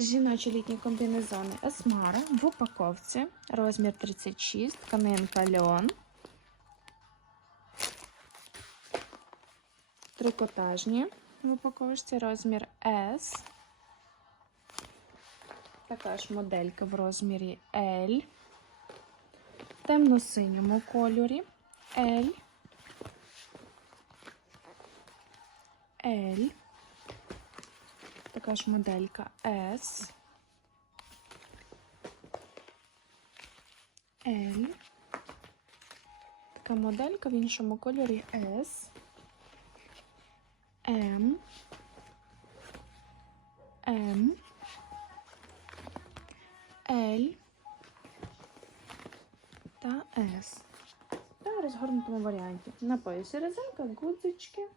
Жіночі літні комбінезони Есмара в упаковці, розмір 36, тканинка льон. Трикотажні в упаковці, розмір S. Така ж моделька в розмірі L. Темно-синьому кольорі L. L. Така ж моделька S. L. Така моделька в іншому кольорі S. М. М. L. Та S. Та розгорнутому варіанті. На поясі резинка, гудзички.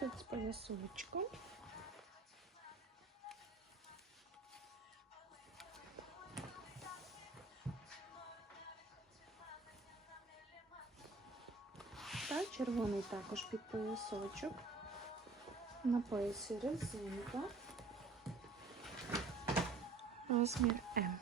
Тут з поясочком. Та червоний також під поясочок. На поясі резинка. Розмір М.